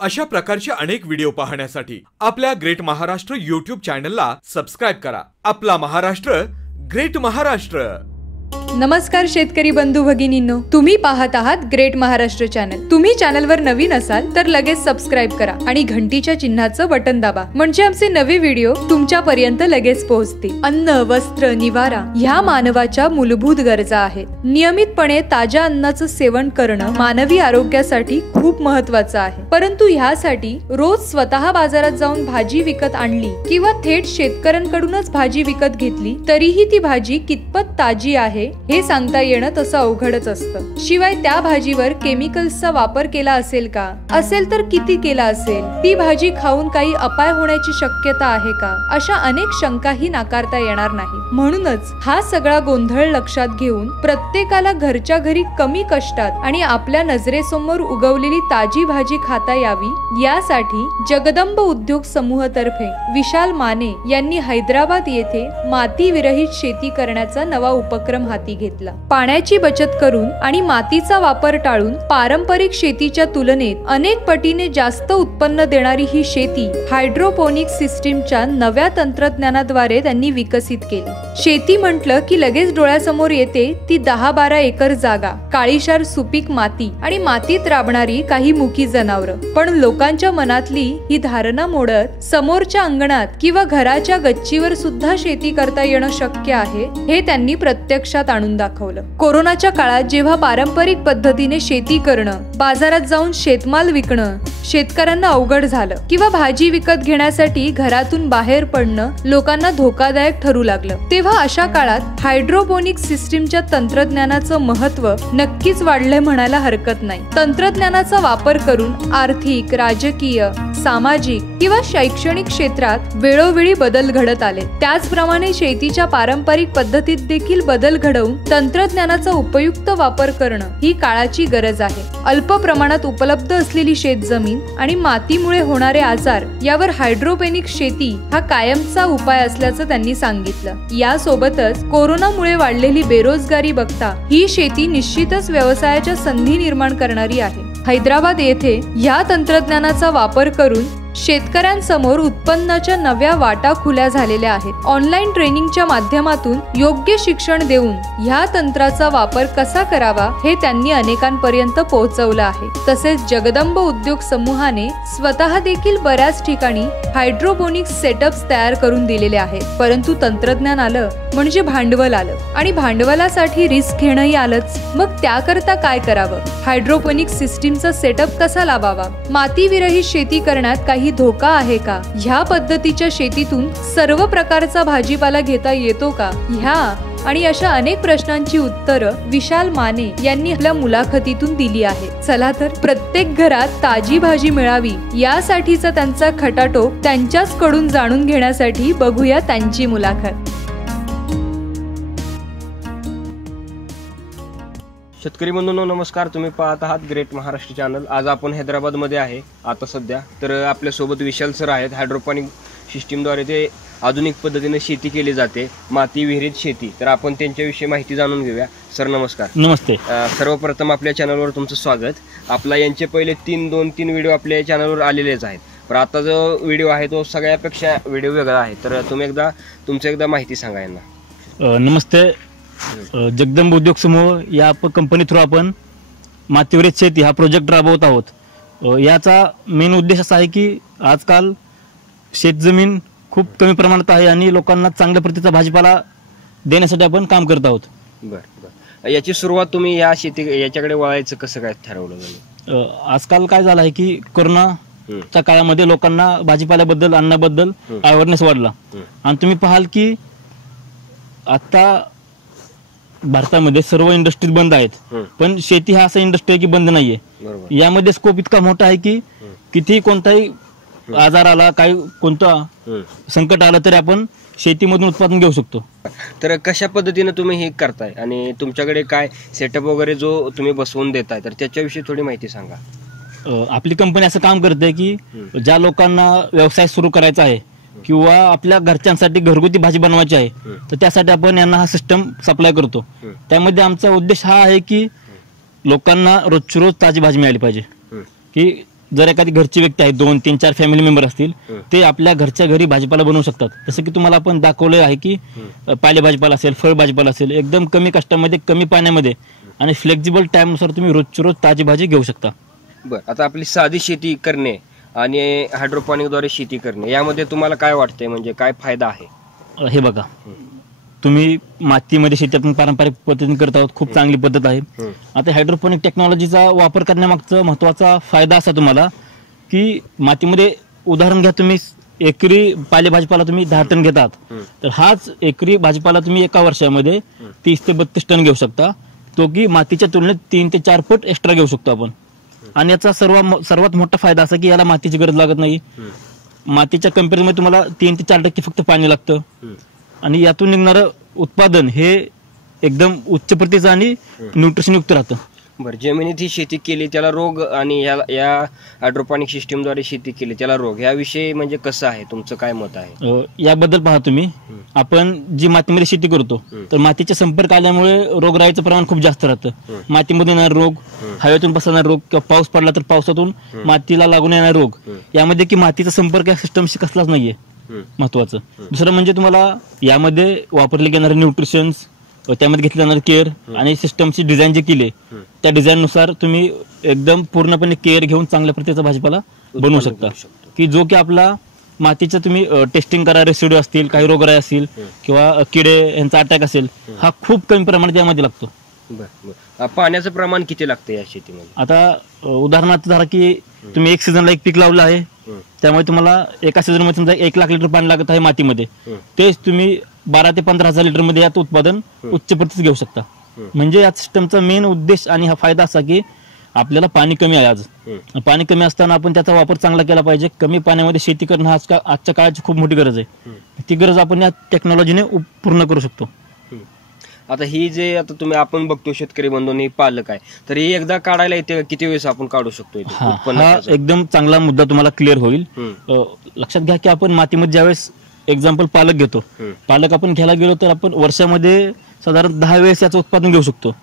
अशा प्रकारचे अनेक व्हिडिओ पाहण्यासाठी आपल्या ग्रेट महाराष्ट्र YouTube चॅनलला सबस्क्राइब करा। आपला महाराष्ट्र ग्रेट महाराष्ट्र। नमस्कार शेतकरी बंधू भगिनींनो, तुम्ही पाहत आहात ग्रेट महाराष्ट्र चॅनल। तुम्ही चॅनलवर नवीन असाल तर लगेच सबस्क्राइब करा आणि घंटीच्या चिन्हाचं बटन दाबा, म्हणजे आमचे नवे व्हिडिओ तुमच्यापर्यंत लगेच पोहोचतील। अन्न, वस्त्र, निवारा ह्या मानवाच्या मूलभूत गरजा आहेत। नियमितपणे ताज्या अन्नाचं सेवन करणं मानवी आरोग्यासाठी खूप महत्त्वाचं आहे, परंतु ह्यासाठी रोज स्वतः बाजारात जाऊन भाजी विकत आणली किंवा थेट शेतकऱ्यांकडूनच भाजी विकत घेतली तरीही ती भाजी कितपत ताजी आहे हे सांगता येणं तसं अवघडच असतं। शिवाय त्या भाजीवर केमिकल्सचा वापर केला असेल का, असेल तर किती केला असेल, ती भाजी खाऊन काही अपाय होण्याची शक्यता आहे का, अशा अनेक शंकाही नाकारता येणार नाही। म्हणूनच हा सगळा गोंधळ लक्षात घेऊन प्रत्येकाला घरच्या घरी कमी कष्टात आणि आपल्या नजरेसमोर उगवलेली ताजी भाजी खाता यावी यासाठी जगदंब उद्योग समूहातर्फे विशाल माने यांनी हैदराबाद येथे माती विरहित शेती करण्याचा नवा उपक्रम हाती घेतला। पाण्याची बचत करून आणि मातीचा वापर टाळून पारंपरिक शेतीच्या तुलनेत अनेक पटीने जास्त उत्पन्न देणारी ही शेती हायड्रोपोनिक सिस्टीमच्या नव्या तंत्रज्ञानाद्वारे त्यांनी विकसित केली। शेती म्हटलं की लगेच डोळ्यासमोर येते ती 10-12 एकर जागा, काळीशार सुपीक माती आणि मातीत राबणारी काही मुकी जनावरं। पण लोकांच्या मनातली ही धारणा मोडत समोरच्या अंगणात किंवा घराच्या गच्चीवर सुद्धा शेती करता येणं शक्य आहे हे त्यांनी प्रत्यक्षात आणून दाखवलं। कोरोनाच्या काळात जेव्हा पारंपरिक पद्धतीने शेती करणं, बाजारात जाऊन शेतमाल विकणं शेतकऱ्यांना अवघड झालं किंवा भाजी विकत घेण्यासाठी घरातून बाहेर पडणं लोकांना धोकादायक ठरू लागलं, तेव्हा अशा काळात हायड्रोपोनिक सिस्टीमच्या तंत्रज्ञानाचं महत्त्व नक्कीच वाढलंय म्हणायला हरकत नाही। तंत्रज्ञानाचा वापर करून आर्थिक, राजकीय, सामाजिक किंवा शैक्षणिक क्षेत्रात वेळोवेळी बदल घडत आले। त्याचप्रमाणे शेतीच्या पारंपरिक पद्धतीत देखील बदल घडवून तंत्रज्ञानाचा उपयुक्त वापर करणं ही काळाची गरज आहे। अल्प प्रमाणात उपलब्ध असलेली शेतजमीन आणि मातीमुळे होणारे आजार यावर हायड्रोपोनिक शेती हा कायमचा उपाय असल्याचं त्यांनी सांगितलं। यासोबतच कोरोनामुळे वाढलेली बेरोजगारी बघता ही शेती निश्चितच व्यवसायाच्या संधी निर्माण करणारी आहे। हैदराबाद येथे या तंत्रज्ञानाचा वापर करून शेतकऱ्यांसमोर उत्पन्नाच्या नव्या वाटा खुल्या झालेल्या आहेत। ऑनलाईन ट्रेनिंगच्या माध्यमातून योग्य शिक्षण देऊन ह्या तंत्राचा वापर कसा करावा हे त्यांनी अनेकांपर्यंत पोहोचवलं आहे। तसेच जगदंब उद्योग समूहाने स्वतः देखील बऱ्याच ठिकाणी हायड्रोपोनिक सेटअप्स तयार करून दिलेले आहेत, परंतु तंत्रज्ञान आलं म्हणजे भांडवल आलं आणि भांडवलासाठी रिस्क घेणंही आलंच। मग त्याकरता काय करावं, हायड्रोपोनिक सिस्टीमचा सेटअप कसा लावावा, माती विरहित शेती करण्यात काही धोका आहे का, ह्या पद्धतीच्या शेतीतून सर्व प्रकारचा भाजीपाला घेता येतो का, ह्या आणि अशा अनेक प्रश्नांची उत्तरं विशाल माने यांनी आपल्या मुलाखतीतून दिली आहे। चला तर प्रत्येक घरात ताजी भाजी मिळावी यासाठीचा त्यांचा खटाटोप त्यांच्याच कडून जाणून घेण्यासाठी बघूया त्यांची मुलाखत। शेतकरी बंधूंनो नमस्कार, तुम्ही पाहत आहात ग्रेट महाराष्ट्र चॅनल। आज आपण हैदराबाद मध्ये आहे आता सध्या, तर आपल्या सोबत विशाल सर आहेत। हायड्रोपोनिक सिस्टीमद्वारे ते आधुनिक पद्धतीने शेती केली जाते, माती विरहित शेती। तर आपण त्यांच्याविषयी माहिती जाणून घेऊया। सर नमस्कार। नमस्ते। सर्वप्रथम आपल्या चॅनलवर तुमचं स्वागत। आपला यांचे पहिले 2-3 व्हिडिओ आपल्या चॅनलवर आलेलेच आहेत, पण आता जो व्हिडिओ आहे तो सगळ्यापेक्षा व्हिडिओ वेगळा आहे। तर तुम्ही तुमचं माहिती सांगा यांना। नमस्ते। जगदंब उद्योग समूह या कंपनी थ्रू आपण मातीविरहित शेती हा प्रोजेक्ट राबवत आहोत। याचा मेन उद्देश असा आहे की आजकाल शेतजमीन खूप कमी प्रमाणात आहे आणि लोकांना चांगल्या प्रतीचा भाजीपाला देण्यासाठी आपण काम करत आहोत। बरं, याची सुरुवात तुम्ही याच्याकडे वळायचं कसं काय ठरवलं? आजकाल काय झालं आहे की कोरोनाच्या काळामध्ये लोकांना भाजीपाल्याबद्दल, अन्नाबद्दल अवेअरनेस वाढला आणि तुम्ही पाहाल की आता भारतामध्ये सर्व इंडस्ट्रीज बंद आहेत, पण शेती हा असा इंडस्ट्री आहे की बंद नाहीये। यामध्ये स्कोप इतका मोठा आहे की कितीही कोणताही आजार आला, काही कोणतं संकट आलं तरी आपण शेतीमधून उत्पादन घेऊ शकतो। तर कशा पद्धतीने तुम्ही हे करताय आणि तुमच्याकडे काय सेटअप वगैरे जो तुम्ही बसवून देताय तर त्याच्याविषयी थोडी माहिती सांगा। आपली कंपनी असं काम करते की ज्या लोकांना व्यवसाय सुरू करायचा आहे किंवा आपल्या घरच्यांसाठी घरगुती भाजी बनवायची आहे तर त्यासाठी आपण यांना हा सिस्टम सप्लाय करतो। त्यामध्ये आमचा उद्देश हा आहे की लोकांना रोजची रोज ताजी भाजी मिळाली पाहिजे, की जर एखादी घरची व्यक्ती आहे 2, 3, 4 फॅमिली मेंबर असतील ते आपल्या घरच्या घरी भाजीपाला बनवू शकतात. जसं की तुम्हाला आपण दाखवलं आहे की पालेभाजीपाला असेल, फळ भाजीपाला असेल, एकदम कमी कष्टामध्ये, कमी पाण्यामध्ये आणि फ्लेक्झिबल टाईमनुसार तुम्ही रोजची रोज ताजी भाजी घेऊ शकता. बरं, आता आपली साधी शेती करणे आणि हायड्रोपॉनिकद्वारे शेती करणे यामध्ये तुम्हाला काय वाटतंय, म्हणजे काय फायदा आहे? हे बघा, तुम्ही मातीमध्ये शेती आपण पारंपरिक पद्धतीने करत आहोत, खूप चांगली पद्धत आहे. आता हायड्रोपोनिक टेक्नॉलॉजीचा वापर करण्यामागचा महत्वाचा फायदा असा तुम्हाला की मातीमध्ये उदाहरण घ्या, तुम्ही एकरी पालेभाजीपाला तुम्ही 10 टन घेतात, तर हाच एकरी भाजीपाला तुम्ही एका वर्षामध्ये 30 ते 32 टन घेऊ शकता. तो की मातीच्या तुलनेत 3 ते 4 पट एक्स्ट्रा घेऊ शकतो आपण. आणि याचा सर्वात मोठा फायदा असा की याला मातीची गरज लागत नाही. मातीच्या कम्पॅरिझनमध्ये तुम्हाला 3 ते 4% फक्त पाणी लागतं आणि यातून निघणारं उत्पादन हे एकदम उच्च प्रतीचं आणि न्यूट्रिशन युक्त राहतं. बरं, जमिनीत ही शेती केली त्याला रोग आणि या हायड्रोपॉनिक सिस्टीमद्वारे शेती केली त्याला रोग, याविषयी म्हणजे कसं आहे, तुमचं काय मत आहे? याबद्दल पहा तुम्ही, आपण जी मातीमध्ये शेती करतो तर मातीच्या संपर्क आल्यामुळे रोगराईचं प्रमाण खूप जास्त राहतं. मातीमधून येणारे रोग, हवेतून पसरणारे रोग किंवा पाऊस पडला तर पावसातून मातीला लागून येणारे रोग, यामध्ये की मातीचा संपर्क या सिस्टमशी कसलाच नाहीये महत्वाचं. दुसरं म्हणजे तुम्हाला यामध्ये वापरले गेणारे न्यूट्रिशन्स, त्यामध्ये घेतली जाणारी केअर आणि सिस्टमची डिझाईन जी केली त्या डिझाईन नुसार तुम्ही एकदम पूर्णपणे केअर घेऊन चांगल्या प्रतीचा भाजीपाला बनवू शकता. की जो की आपला मातीचं तुम्ही टेस्टिंग करा, रेसिड्यू असतील, काही रोगराई असतील किंवा किडे यांचा अटॅक असेल, हा खूप कमी प्रमाणात यामध्ये लागतो. पाण्याचं प्रमाण किती लागतं या शेतीमध्ये? आता उदाहरणार्थ धरा की तुम्ही एक सीझनला एक पीक लावलं आहे, त्यामुळे तुम्हाला एका सीझनमध्ये समजा 1 लाख लिटर पाणी लागत आहे मातीमध्ये, तेच तुम्ही 12 ते 15,000 लिटर मध्ये यात उत्पादन उच्च प्रतीचं घेऊ शकता. म्हणजे या सिस्टमचा मेन उद्देश आणि हा फायदा असा की आपल्याला पाणी कमी आहे, आज पाणी कमी असताना आपण त्याचा वापर चांगला केला पाहिजे. कमी पाण्यामध्ये शेती करणं हा आजच्या काळाची खूप मोठी गरज आहे. ती गरज आपण या टेक्नॉलॉजीने पूर्ण करू शकतो. आता ही जे आता तुम्ही आपण बघतो शेतकरी बंधूंनी पालक आहे, तर ही एकदा काढायला येते, किती वेळेस आपण काढू शकतो? हा एकदम चांगला मुद्दा तुम्हाला क्लिअर होईल. लक्षात घ्या की आपण मातीमध्ये ज्यावेळेस एक्झाम्पल पालक घेतो, पालक आपण घ्यायला गेलो तर आपण वर्षामध्ये साधारण 10 वेळेस याचं उत्पादन घेऊ शकतो.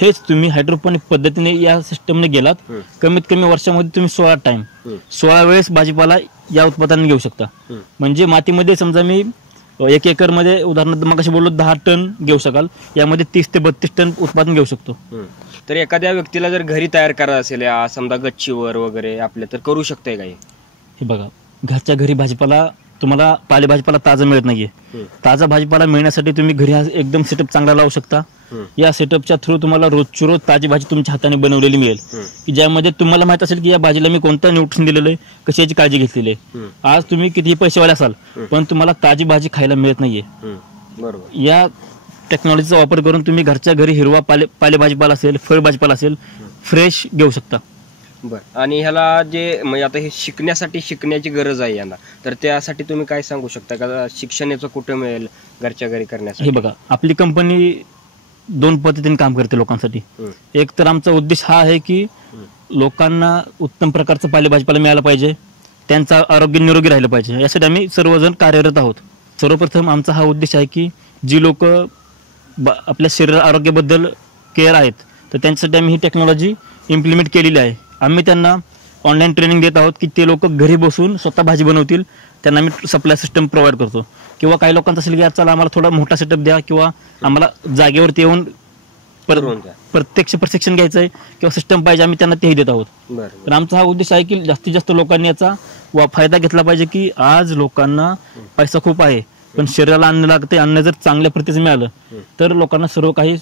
हेच तुम्ही हायड्रोपोनिक पद्धतीने या सिस्टमने गेलात, कमीत कमी वर्षामध्ये तुम्ही 16 वेळेस भाजीपाला या उत्पादनाने घेऊ शकता. म्हणजे मातीमध्ये समजा मी 1 एकर मध्ये उदाहरणार्थ मग बोललो 10 टन घेऊ शकाल, यामध्ये 30 ते 32 टन उत्पादन घेऊ शकतो. तर एखाद्या व्यक्तीला जर घरी तयार करायचं असेल समजा गच्चीवर वगैरे आपल्या, तर करू शकते काही? हे बघा, घरच्या घरी भाजीपाला तुम्हाला पालेभाजीपाला ताजा मिळत नाहीये. ताजा भाजीपाला मिळण्यासाठी तुम्ही घरी एकदम सेटअप चांगला लावू शकता. या सेटअपच्या थ्रू तुम्हाला रोजची रोज ताजी भाजी तुमच्या हाताने बनवलेली मिळेल, की ज्यामध्ये तुम्हाला माहित असेल की या भाजीला मी कोणतं न्यूट्रिशन दिलेलं आहे, कशी याची काळजी घेतलेली आहे. आज तुम्ही किती पैसेवाले असाल पण तुम्हाला ताजी भाजी खायला मिळत नाहीये. बरोबर. या टेक्नॉलॉजीचा वापर करून तुम्ही घरच्या घरी हिरवा पालेभाजीपाला असेल, फळ भाजीपाला असेल, फ्रेश घेऊ शकता. बरं, आणि ह्याला जे म्हणजे आता हे शिकण्याची गरज आहे यांना, तर त्यासाठी तुम्ही काय सांगू शकता का? शिक्षणाचं कुठं मिळेल घरच्या घरी करण्यासाठी? हे बघा, आपली कंपनी 2 पद्धतीने काम करते लोकांसाठी. एक तर आमचा उद्देश हा आहे की लोकांना उत्तम प्रकारचं पालेभाजीपाला मिळाला पाहिजे, त्यांचं आरोग्य निरोगी राहिलं पाहिजे, यासाठी आम्ही सर्वजण कार्यरत आहोत. सर्वप्रथम आमचा हा उद्देश आहे की जी लोक आपल्या शरीर आरोग्याबद्दल केअर आहेत, तर त्यांच्यासाठी आम्ही ही टेक्नॉलॉजी इम्प्लिमेंट केलेली आहे. आम्ही त्यांना ऑनलाईन ट्रेनिंग देत आहोत की ते लोक घरी बसून स्वतः भाजी बनवतील, त्यांना आम्ही सप्लाय सिस्टम प्रोव्हाइड करतो. किंवा काही लोकांचं असेल की चला आम्हाला थोडा मोठा सेटअप द्या किंवा आम्हाला जागेवरती येऊन प्रत्यक्ष प्रशिक्षण घ्यायचं आहे किंवा सिस्टम पाहिजे, आम्ही त्यांना तेही देत आहोत. तर आमचा हा उद्देश आहे की जास्तीत जास्त लोकांनी याचा फायदा घेतला पाहिजे. की आज लोकांना पैसा खूप आहे पण शरीराला अन्न लागते, अन्न जर चांगल्या प्रतीचं मिळालं तर लोकांना सर्व काही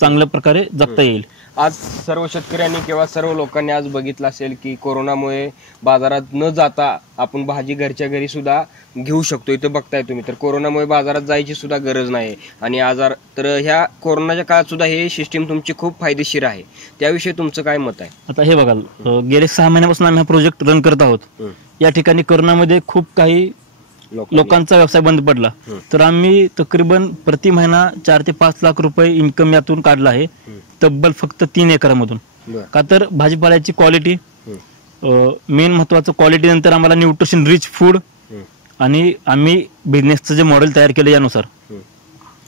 चांगल्या प्रकारे जगता येईल. आज सर्व शेतकऱ्यांनी किंवा सर्व लोकांनी आज बघितलं असेल की कोरोनामुळे बाजारात न जाता आपण भाजी घरच्या घरी सुद्धा घेऊ शकतो. इथं बघताय तुम्ही, तर कोरोनामुळे बाजारात जायची सुद्धा गरज नाही आणि आजार, तर ह्या कोरोनाच्या काळात सुद्धा हे सिस्टीम तुमची खूप फायदेशीर आहे. त्याविषयी तुमचं काय मत आहे? आता हे बघा, गेले 6 महिन्यापासून आम्ही हा प्रोजेक्ट रन करत आहोत. या ठिकाणी कोरोनामध्ये खूप काही लोकांचा व्यवसाय बंद पडला, तर आम्ही तकरीबन प्रति महिना 4 ते 5 लाख रुपये इन्कम यातून काढला आहे, तब्बल फक्त 3 एकरामधून. का तर भाजीपाल्याची क्वालिटी, मेन महत्वाचं क्वालिटी, नंतर आम्हाला न्यूट्रिशन रिच फूड आणि आम्ही बिझनेसचं जे मॉडेल तयार केलं यानुसार.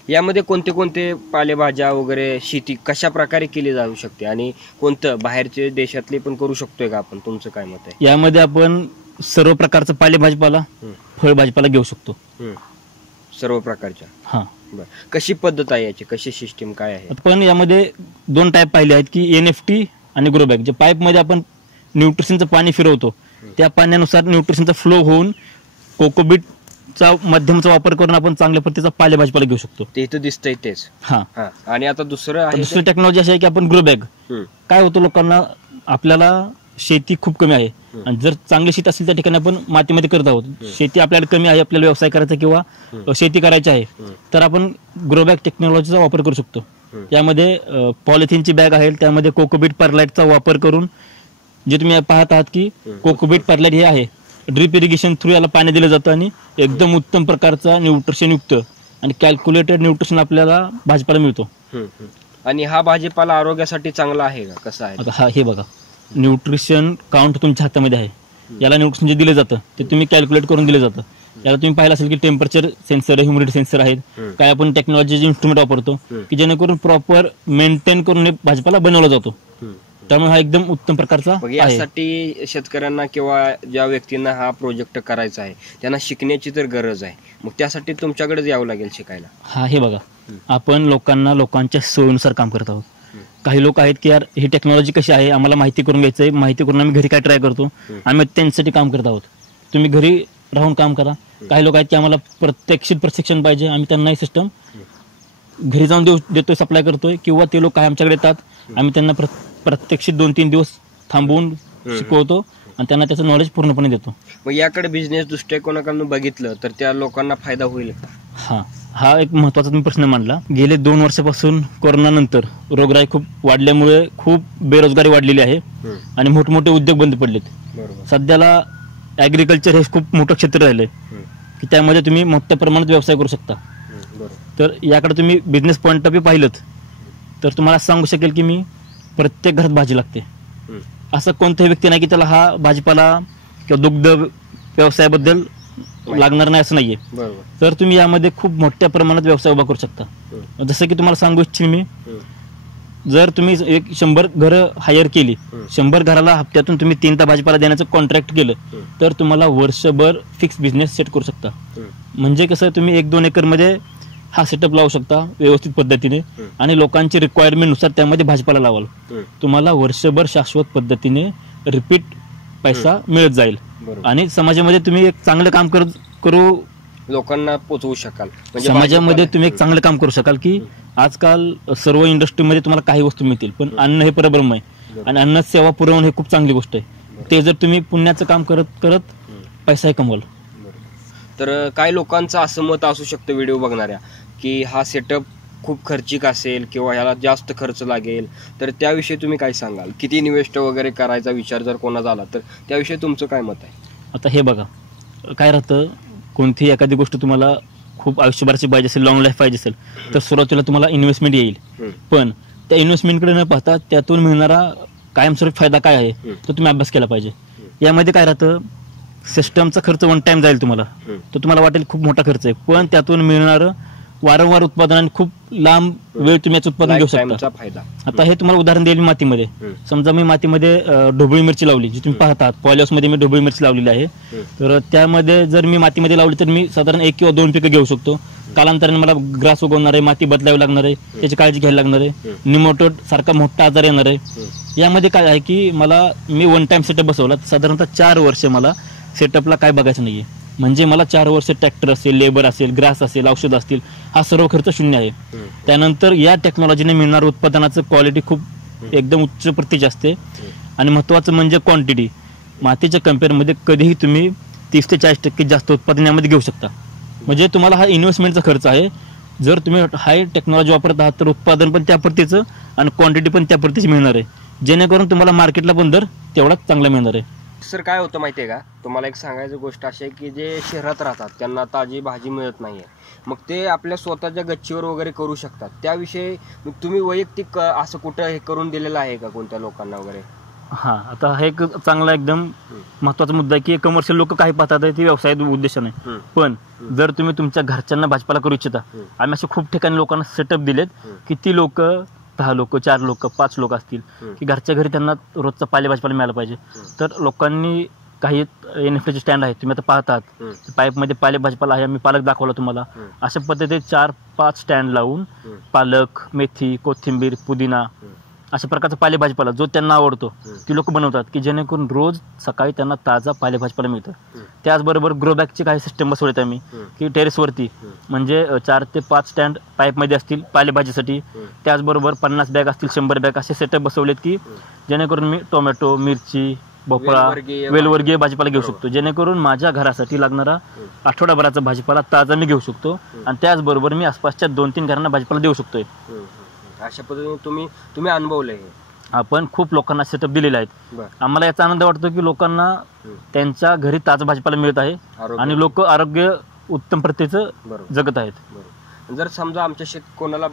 यामध्ये कोणते कोणते पालेभाज्या वगैरे शेती कशा प्रकारे केली जाऊ शकते आणि कोणतं बाहेरचे देशातले पण करू शकतोय का आपण? तुमचं काय मत आहे? यामध्ये आपण सर्व प्रकारचा पालेभाजीपाला, फळभाजीपाला घेऊ शकतो. सर्व प्रकारच्या. हा. बरं. कशी पद्धत आहे याची, कशी सिस्टीम काय आहे? पण यामध्ये 2 टाईप पाहिले आहेत की NFT आणि ग्रो बॅग. जे पाईपमध्ये आपण न्यूट्रिशनचं पाणी फिरवतो त्या पाण्यानुसार न्यूट्रिशनचा फ्लो होऊन कोकोबीटचा माध्यमाचा वापर करून आपण चांगल्या पद्धतीचा पालेभाजीपाला घेऊ शकतो. ते इथं दिसतंय तेच. हा. आणि आता दुसरं आहे दुसरी टेक्नॉलॉजी अशी आहे की आपण ग्रो बॅग. काय होतं, लोकांना आपल्याला शेती खूप कमी आहे आणि जर चांगली शेती असेल त्या ठिकाणी आपण मातीमध्ये करत आहोत. शेती आपल्याला कमी आहे, आपल्याला व्यवसाय करायचा किंवा शेती करायची आहे, तर आपण ग्रो बॅग टेक्नॉलॉजीचा वापर करू शकतो. यामध्ये पॉलिथिनची बॅग आहे, त्यामध्ये कोकोबीट परलाइटचा वापर करून, जे तुम्ही पाहत आहात की कोकोबीट परलाइट हे आहे, ड्रिप इरिगेशन थ्रू याला पाणी दिलं जातं आणि एकदम उत्तम प्रकारचा न्यूट्रिशन युक्त आणि कॅल्क्युलेटेड न्यूट्रिशन आपल्याला भाजीपाला मिळतो. आणि हा भाजीपाला आरोग्यासाठी चांगला आहे का, कसा आहे? आता हे बघा, न्यूट्रिशन काउंट तुमच्या हातामध्ये आहे. याला न्यूट्रिशन जे दिले जातं ते तुम्ही कॅल्क्युलेट करून दिले जातं. याला तुम्ही पाहिलं असेल की टेम्परेचर सेन्सर, ह्युमिडिटी सेन्सर आहेत. काय आपण टेक्नॉलॉजीचे इन्स्ट्रुमेंट वापरतो की जेणेकरून प्रॉपर मेंटेन करून भाजीपाला बनवला जातो. त्यामुळे हा एकदम उत्तम प्रकारचा आहे. यासाठी शेतकऱ्यांना किंवा ज्या व्यक्तींना हा प्रोजेक्ट करायचा आहे त्यांना शिकण्याची तर गरज आहे. मग त्यासाठी तुमच्याकडेच यावं लागेल शिकायला. हा, हे बघा, आपण लोकांच्या सोयीनुसार काम करत आहोत. काही लोक आहेत की यार ही टेक्नॉलॉजी कशी आहे, आम्हाला माहिती करून घ्यायचं आहे, माहिती करून आम्ही घरी काय ट्राय करतो, आम्ही त्यांच्यासाठी काम करत आहोत. तुम्ही घरी राहून काम करा. काही लोक आहेत की आम्हाला प्रत्यक्षित प्रशिक्षण पाहिजे, आम्ही त्यांना ही सिस्टम घरी जाऊन देतोय, सप्लाय करतोय, किंवा ते लोक काय आमच्याकडे येतात, आम्ही त्यांना प्रत्यक्षित 2-3 दिवस थांबवून शिकवतो आणि त्यांना त्याचं नॉलेज पूर्णपणे देतो. मग याकडे बिझनेस दृष्टिकोनाकडून बघितलं तर त्या लोकांना फायदा होईल का? हा एक महत्वाचा तुम्ही प्रश्न मांडला. गेले 2 वर्षापासून कोरोनानंतर रोगराई खूप वाढल्यामुळे खूप बेरोजगारी वाढलेली आहे आणि मोठमोठे उद्योग बंद पडलेत. सध्याला ॲग्रिकल्चर हे खूप मोठं क्षेत्र राहिलंय की त्यामध्ये तुम्ही मोठ्या प्रमाणात व्यवसाय करू शकता. तर याकडे तुम्ही बिझनेस पॉईंट ऑफ व्ह्यू पाहिलं तर तुम्हाला सांगू शकेल की मी प्रत्येक घरात भाजी लागते. असं कोणताही व्यक्ती नाही की त्याला हा भाजीपाला किंवा दुग्ध व्यवसायाबद्दल लागणार नाही असं नाहीये. तर तुम्ही यामध्ये खूप मोठ्या प्रमाणात व्यवसाय उभा करू शकता. जसं की तुम्हाला सांगू इच्छिन मी, जर तुम्ही 100 घरं हायर केली, 100 घराला हप्त्यातून तुम्ही 3टा भाजीपाला देण्याचं कॉन्ट्रॅक्ट केलं तर तुम्हाला वर्षभर फिक्स बिझनेस सेट करू शकता. म्हणजे कसं, तुम्ही 1-2 एकरमध्ये हा सेटअप लावू शकता व्यवस्थित पद्धतीने आणि लोकांची रिक्वायरमेंटनुसार त्यामध्ये भाजीपाला लावाल. तुम्हाला वर्षभर शाश्वत पद्धतीने रिपीट पैसा मिळत जाईल आणि समाजामध्ये तुम्ही एक चांगलं काम करू लोकांना पोहोचवू शकाल. समाजामध्ये तुम्ही एक चांगलं काम करू शकाल की आजकाल सर्व इंडस्ट्रीमध्ये तुम्हाला काही वस्तू मिळतील, पण अन्न हे परब्रह्म आहे आणि अन्न सेवा पुरवणं हे खूप चांगली गोष्ट आहे. ते जर तुम्ही पुण्याचं काम करत करत पैसाही कमवाल. तर काही लोकांचं असं मत असू शकतं व्हिडिओ बघणाऱ्या की हा सेटअप खूप खर्चिक असेल किंवा ह्याला जास्त खर्च लागेल, तर त्याविषयी तुम्ही काय सांगाल? किती इन्व्हेस्ट वगैरे करायचा विचार जर कोणाचा आला तर त्याविषयी तुमचं काय मत आहे? आता हे बघा, काय राहतं, कोणतीही एखादी गोष्ट तुम्हाला खूप आयुष्यभराची पाहिजे असेल, लॉंग लाईफ पाहिजे असेल, तर सुरुवातीला तुम्हाला इन्व्हेस्टमेंट येईल. पण त्या इन्व्हेस्टमेंटकडे न पाहता त्यातून मिळणारा कायमस्वरूपी फायदा काय आहे तो तुम्ही अभ्यास केला पाहिजे. यामध्ये काय राहतं, सिस्टमचा खर्च 1 टाइम जाईल तुम्हाला, तो तुम्हाला वाटेल खूप मोठा खर्च आहे, पण त्यातून मिळणारं वारंवार उत्पादन आणि खूप लांब वेळ तुम्ही याचं उत्पादन घेऊ शकता. आता हे तुम्हाला उदाहरण देईल मातीमध्ये. समजा मी मातीमध्ये ढोबळी मिरची लावली, जी तुम्ही पाहतात पॉलिहाऊस मध्ये मी ढोबळी मिरची लावलेली आहे. तर त्यामध्ये जर मी मातीमध्ये लावली तर मी साधारण 1 किंवा 2 पिकं घेऊ शकतो. कालांतराने मला ग्रास उगवणार आहे, माती बदलावी लागणार आहे, त्याची काळजी घ्यायला लागणार आहे, निमोटोड सारखा मोठा आजार येणार आहे. यामध्ये काय आहे की मी 1 टाइम सेटअप बसवला, साधारणतः 4 वर्ष मला सेटअपला काय बघायचं नाहीये. म्हणजे मला 4 वर्ष ट्रॅक्टर असेल, लेबर असेल, ग्रास असेल, औषध असतील, हा सर्व खर्च शून्य आहे. त्यानंतर या टेक्नॉलॉजीने मिळणारं उत्पादनाचं क्वालिटी खूप एकदम उच्च प्रतीची असते आणि महत्त्वाचं म्हणजे क्वांटिटी. मातीच्या कम्पेअरमध्ये कधीही तुम्ही 30 ते 40% जास्त उत्पादन यामध्ये घेऊ शकता. म्हणजे तुम्हाला हा इन्व्हेस्टमेंटचा खर्च आहे. जर तुम्ही हाय टेक्नॉलॉजी वापरत आहात तर उत्पादन पण त्या पद्धतीचं आणि क्वांटिटी पण त्या पद्धतीची मिळणार आहे, जेणेकरून तुम्हाला मार्केटला पण दर तेवढाच चांगला मिळणार आहे. सर, काय होतं माहिती आहे का, तुम्हाला एक सांगायची गोष्ट अशी आहे की जे शहरात राहतात त्यांना ताजी भाजी मिळत नाही आहे, मग ते आपल्या स्वतःच्या गच्चीवर वगैरे करू शकतात. त्याविषयी तुम्ही वैयक्तिक असं कुठं हे करून दिलेलं आहे का कोणत्या लोकांना वगैरे? हा आता हा एक चांगला एकदम महत्वाचा मुद्दा आहे की कमर्शियल लोक काही पाहतात ते व्यवसाय उद्देशाने, पण जर तुम्ही तुमच्या घरच्यांना भाजीपाला करू इच्छिता, आम्ही असे खूप ठिकाणी लोकांना सेटअप दिलेत की ती लोक 10 लोक 4 लोक 5 लोक असतील की घरच्या घरी त्यांना रोजचा पालेभाजीपाला मिळाला पाहिजे, तर लोकांनी काही एनएफटीचे स्टँड आहेत, तुम्ही आता पाहतात पाईपमध्ये पालेभाजीपाला आहे, आम्ही पालक दाखवला तुम्हाला, अशा पद्धतीने 4-5 स्टँड लावून पालक, मेथी, कोथिंबीर, पुदिना अशा प्रकारचा पालेभाजीपाला जो त्यांना आवडतो ती लोक बनवतात की जेणेकरून रोज सकाळी त्यांना ताजा पालेभाजीपाला मिळतं. त्याचबरोबर ग्रो बॅगची काही सिस्टम बसवलेत आम्ही की टेरेसवरती, म्हणजे 4 ते 5 स्टँड पाईपमध्ये असतील पालेभाजीसाठी, त्याचबरोबर 50 बॅग असतील, 100 बॅग असे सेटअप बसवलेत की जेणेकरून मी टोमॅटो, मिरची, भोपळा, वेलवर्गीय भाजीपाला घेऊ शकतो, जेणेकरून माझ्या घरासाठी लागणारा आठवडाभराचा भाजीपाला ताजा मी घेऊ शकतो आणि त्याचबरोबर मी आसपासच्या 2-3 घरांना भाजीपाला देऊ शकतोय. अशा पद्धतीने तुम्ही अनुभवलंय हे. आपण खूप लोकांना सेटअप दिलेले आहेत. आम्हाला याचा आनंद वाटतो की लोकांना त्यांच्या घरी ताजा भाजीपाला मिळत आहे आणि लोक आरोग्य उत्तम प्रतीचं जगत आहेत. जर समजा आमच्या कोणाला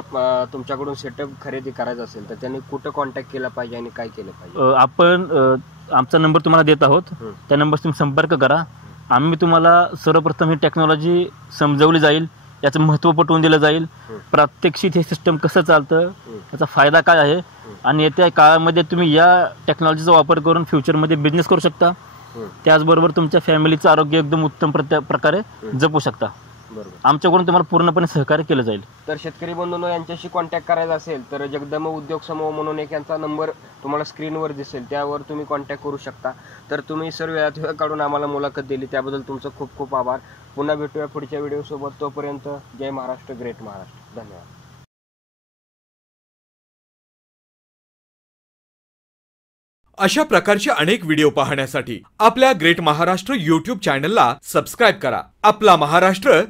तुमच्याकडून सेटअप खरेदी करायचं असेल तर त्यांनी कुठं कॉन्टॅक्ट केला पाहिजे आणि काय केलं पाहिजे? आपण आमचा नंबर तुम्हाला देत आहोत, त्या नंबरवर तुम्ही संपर्क करा. आम्ही तुम्हाला सर्वप्रथम ही टेक्नॉलॉजी समजवली जाईल, याचं महत्त्व पटवून दिलं जाईल, प्रात्यक्षिक हे सिस्टम कसं चालतं, याचा फायदा काय आहे आणि येत्या काळामध्ये तुम्ही या टेक्नॉलॉजीचा वापर करून फ्युचरमध्ये बिझनेस करू शकता, त्याचबरोबर तुमच्या फॅमिलीचं आरोग्य एकदम उत्तम प्रकारे जपू शकता. आमच्याकडून तुम्हाला पूर्णपणे सहकार्य केलं जाईल. तर शेतकरी बंधूंनो, यांच्याशी कॉन्टॅक्ट करायचा असेल तर जगदंब उद्योग समूह म्हणून एक यांचा नंबर तुम्हाला स्क्रीनवर दिसेल, त्यावर तुम्ही कॉन्टॅक्ट करू शकता. तर तुम्ही सर्व वेळात वेळ काढून आम्हाला मुलाखत दिली त्याबद्दल तुमचं खूप खूप आभार. पुन्हा भेटूया पुढच्या व्हिडिओसोबत. तोपर्यंत जय महाराष्ट्र, ग्रेट महाराष्ट्र. धन्यवाद. अशा प्रकारचे अनेक व्हिडिओ पाहण्यासाठी आपल्या ग्रेट महाराष्ट्र YouTube चॅनलला सबस्क्राईब करा. आपला महाराष्ट्र,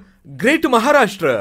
ग्रेट महाराष्ट्र.